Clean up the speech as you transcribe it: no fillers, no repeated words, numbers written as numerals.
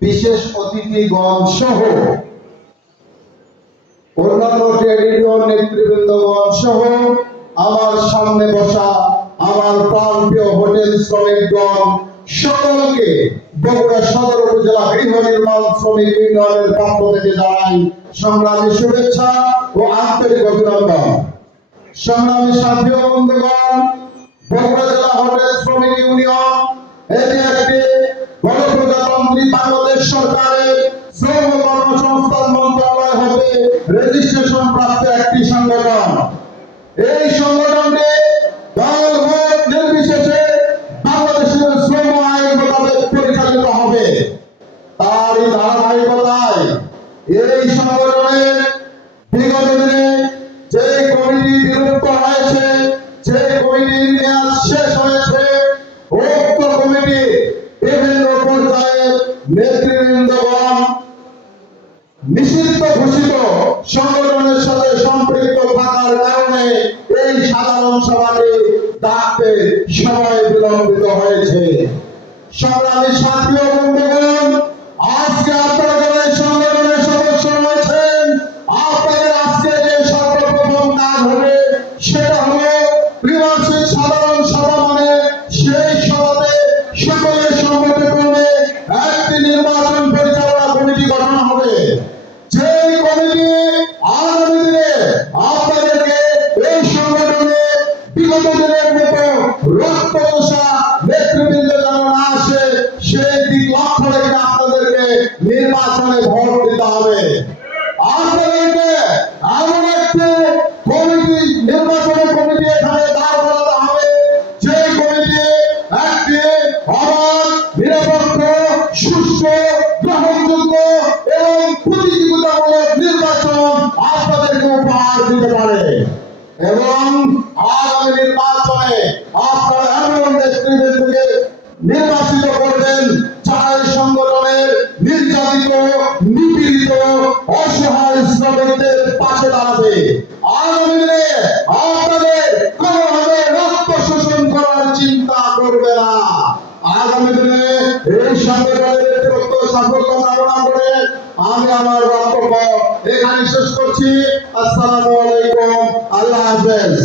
বিশেষ অতিথিগণ সহ অন্যান্য ট্রেড ইউনিয়ন নেতৃবৃন্দগণ সহ আমার সামনে বসা আমার প্রাণপ্রিয় হোটেল শ্রমিকগণ সকলকে বগুড়া সদর উপজেলা গৃহ নির্মাণ শ্রমিক ইউনিয়নের পক্ষ থেকে জানাই সংগ্রামী শুভেচ্ছা ও আন্তরিক অভিনন্দন। সংগ্রামী সাথী ও বন্ধুগণ, বগুড়া জেলা হোটেল শ্রমিক ইউনিয়ন এটি একটি গণপ্রজাতন্ত্রী বাংলাদেশ সরকারের শ্রম কর্মসংস্থান মন্ত্রণালয় হতে রেজিস্ট্রেশন প্রাপ্ত একটি সংগঠন। এই সংগঠনটি দল মত নির্বিশেষে বাংলাদেশের শ্রম আইন মোতাবেক পরিচালিত হবে। তারই ধারাবাহিকতায় এই সংগঠনের বিগত দিনে যে কমিটি বিলুপ্ত হয়েছে, যে কমিটির মেয়াদ শেষ হয়েছে, উক্ত কমিটি বিভিন্ন পর্যায়ের নেতৃবৃন্দগণ নিষিদ্ধ ঘোষিত সংগঠনের সাথে সম্পৃক্ত থাকার কারণে এই সাধারণ সভাটি ডাকতে সময় বিলম্বিত হয়েছে। সংগ্রামী সাথী ও বন্ধুগণ, আজকে আপনারা যারা এই সংগঠনের সদস্য রয়েছেন, আপনাদের আজকে যে সর্বপ্রথম কাজ হবে সেটা হলো ত্রিবার্ষিক সাধারণ সভা, মানে সেই সভাতে সকলের সম্মতিক্রমে একটি নির্বাচন পরিচালনা কমিটি গঠন হবে। যে কমিটি আগামী দিনে আপনাদেরকে এই সংগঠনে বিগত দিনের মতো রক্তচোষা নেতৃবৃন্দ যেন না আসে সেই দিক লক্ষ্য রেখে আপনাদেরকে নির্বাচনে ভোট দিতে হবে। আপনাদেরকে এমন একটি কমিটি নির্বাচনের কমিটি এখানে দাঁড় করাতে হবে যে কমিটি একটি অবাধ, নিরপেক্ষ, সুষ্ঠু, গ্রহণযোগ্য এবং প্রতিযোগিতামূলক নির্বাচন আপনাদেরকে উপহার দিতে পারে এবং আগামী নির্বাচনে আপনারা এমন নেতৃবৃন্দকে নির্বাচিত করবেন যারা এই সংগঠনের নির্যাতিত, নিপীড়িত, অসহায় শ্রমিকদের পাশে দাঁড়াবে। আগামী দিনে আপনাদের কোনোভাবে রক্ত শোষণ করার চিন্তা করবে না। আগামী দিনে এই সংগঠনের সাফল্য কামনা করে আমি আমার বক্তব্য এখানে শেষ করছি। আসসালামু আলাইকুম, আল্লাহ হাফেজ।